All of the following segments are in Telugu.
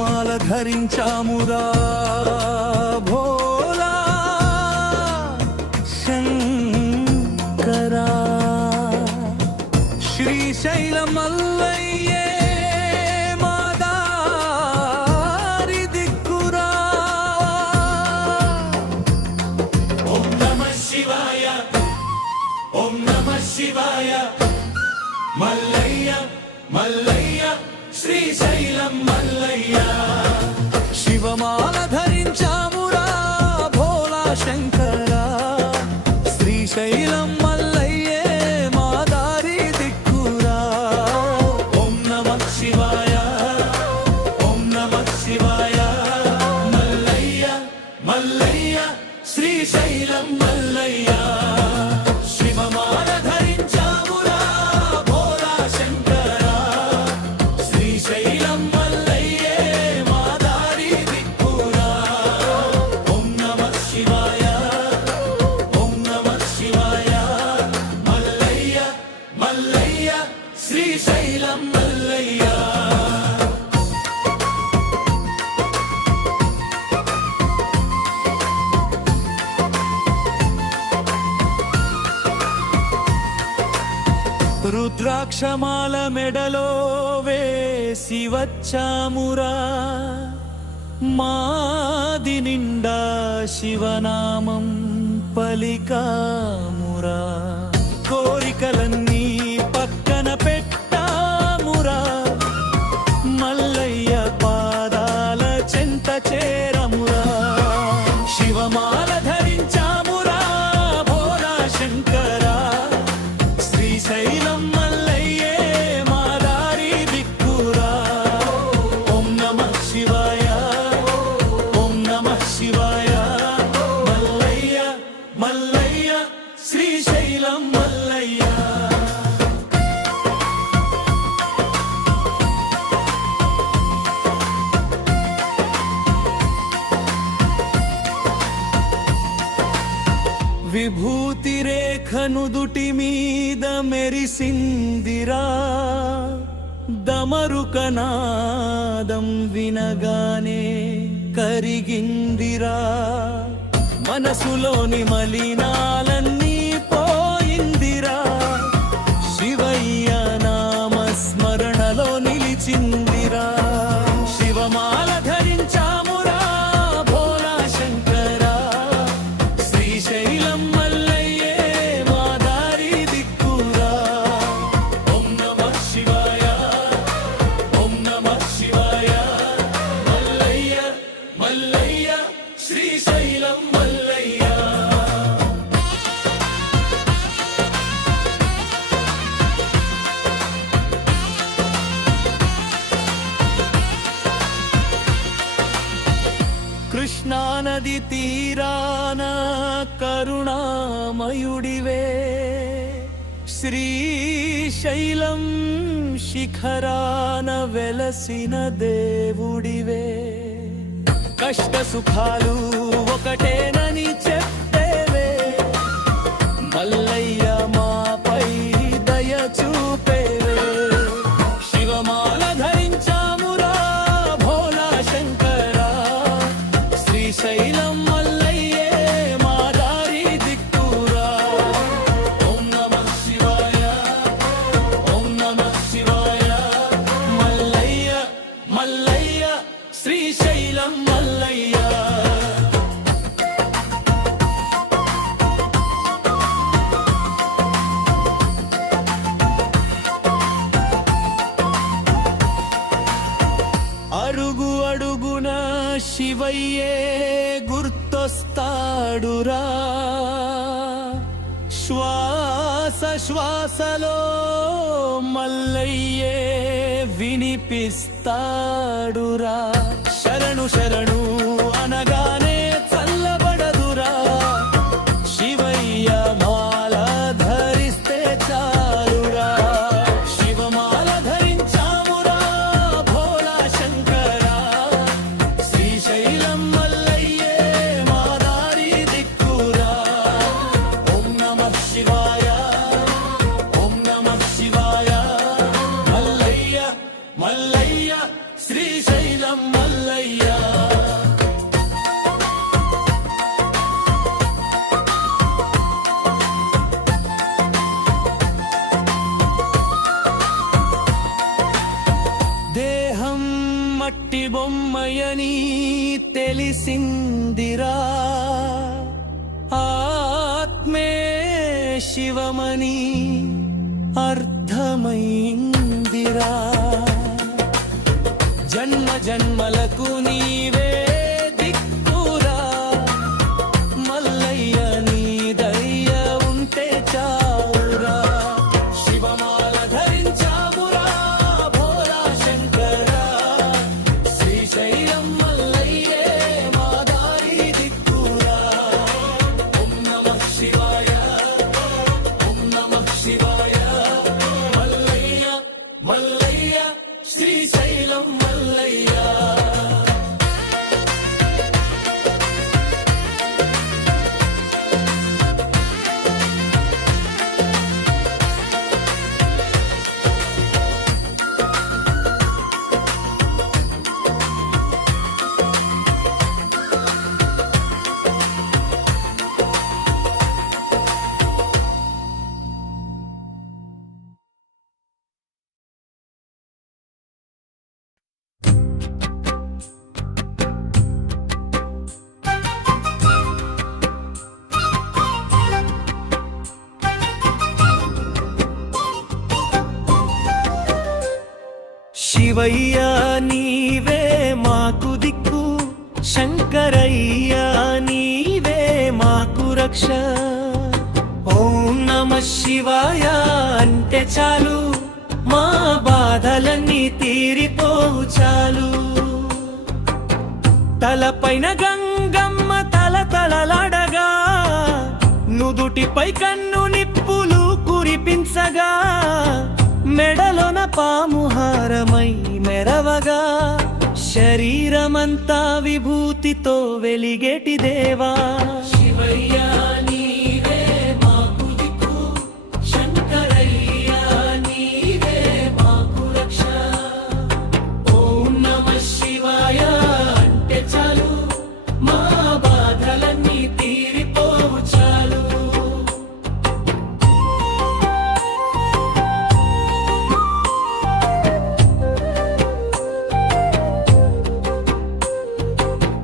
శివమాల ధరించామురా భోలా శంకరా శ్రీశైల మల్లయ్యే మా దారి దిక్కురా. ఓం నమః శివాయ, ఓం నమః శివాయ, మల్లయ్య మల్లయ్య శ్రీశైలం మల్లయ్య. శివమాల ధరించామురా భోలా శంకరా శ్రీశైలం మల్లయ్యే మా దారి దిక్కురా. ఓం నమః శివాయ, ఓం నమః శివాయ, మల్లయ్య మల్లయ్య శ్రీశైలం మల్లయ్య. శివమాల ధరించామురా భోలా శంకరా శ్రీశైలం మల్లయ్యే మా దారి దిక్కురా. ఓం నమః శివాయ, ఓం నమః శివాయ, మల్లయ్య మల్లయ్య శ్రీశైలం మల్లయ్య. రుద్రాక్షమాల మెడలో వేసి వచ్చామురా మాది నిండా శివనామం పలికామురా. కోరికలన్నీ పక్కన పెట్టామురా మల్లయ్య పాదాల చెంత చేరమురా. శివమాల ధరించామురా భోలా శంకరా శ్రీశైలం మల్లయ్యే మా దారి దిక్కురా. ఓం నమః శివాయ, ఓం నమః శివాయ, మల్లయ్య మల్లయ్య శ్రీశైలం మల్లయ్య. విభూతి రేఖను దుటి మీద మెరిసిందిరా దమరుకనాదం వినగానే కరిగిందిరా. మనసులోని మలినాలన్నీ పోయిందిరా శివయ్య నామస్మరణలో నిలిచిందిరా. శివమాల ధరించామురా భోలా శంకరా శ్రీశైలం మల్లయ్యే మా దారి దిక్కురా. ఓం నమః శివాయ, ఓం నమః శివాయ, మల్లయ్య మల్లయ్య శ్రీశైలం మల్లయ్య. కృష్ణానది తీరాన కరుణామయుడివే శ్రీశైలం శిఖరాన వెలసిన దేవుడివే. కష్ట సుఖాలు ఒకటేనని చెప్పేవే మల్లయ్య మాపై దయ చూపేవే. శివమాల ధరించామురా భోలా శంకరా శ్రీశైలం మల్లయ్యే మా దారి దిక్కురా. ఓం నమః శివాయ, ఓం నమః శివాయ, మల్లయ్య మల్లయ్య శ్రీశైలం మల్లయ్య. అడుగు అడుగున శివయ్యే గుర్తొస్తాడురా శ్వాస శ్వాసలో మల్లయ్యే వినిపిస్తాడురా. శరణు శరణు అనగానే చల్లబడదురా శివయ్య మాల ధరిస్తే చాలురా. శివమాల ధరించామురా భోలా శంకరా శ్రీశైలం మల్లయ్యే మా దారి దిక్కురా. ఓం నమః శివాయ, ఓం నమః శివాయ, మల్లయ్య మల్లయ్య శ్రీశైలం మల్లయ్య. తెలిసిందిరా ఆత్మే శివమని అర్థమైందిరా జన్మ జన్మలకు నీవే దిక్కురా మల్లయ్య నీ దయ్య ఉంటే చావురా శివమాల ధరించావురా భోలా శంకరా శ్రీశైలం మల్లయ్యే మా దారి దిక్కురా ఓం నమః శివాయ ఓం నమః శివాయ మల్లయ్య మల్లయ్య శ్రీశైలం మల్లయ్య శివయ్య నీవే మాకు దిక్కు శంకరయ్య నీవే మాకు రక్ష ఓం నమః శివాయ అంటే చాలు మా బాధలన్నీ తీరిపోవు చాలు తలపైన గంగమ్మ తలతలలాడగా నుదుటిపై కన్ను నిప్పులు కురిపించగా మెడలోన పాముహారమై మెరవగా శరీరమంతా విభూతితో వెలిగేటి దేవా శివయ్య నీవే మాకు దిక్కు శంకరయ్య నీవే మాకు రక్ష ఓం నమః శివాయ అంటే చాలు మా బాధలన్నీ తీరిపోవు చాలు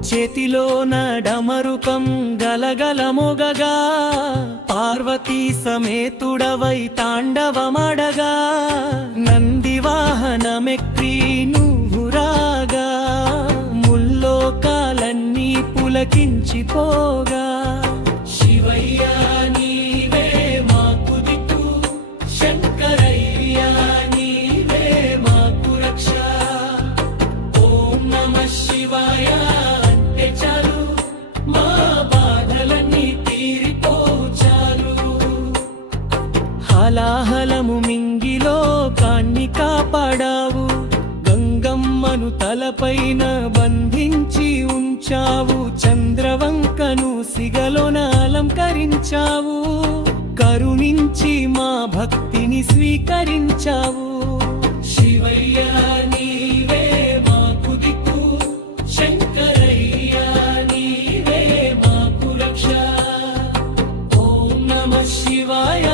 చేతిలో డమరుకం గలగల మొగగా పార్వతీ సమేతుడవై తాండవమడగా నందివాహనమెక్కి నువ్వు రాగా ముల్లోకాలన్నీ పులకించిపోగా శివయ్య నీవే మాకు దిక్కు శంకరయ్య నీవే మాకు రక్ష ఓం నమః శివాయ చాలు మా బాధలన్నీ తీరిపోవు చాలు హలాహలము మింగిలో కాన్ని కాపాడావు గంగమ్మను తలపైన బంధించి ఉంచావు చంద్రవంకను సిగలోన అలంకరించావు కరుణించి మా భక్తిని స్వీకరించావు శివయ్య నీవే మాకు దిక్కు శంకరయ్య నీవే మాకు రక్ష ఓం నమః శివాయ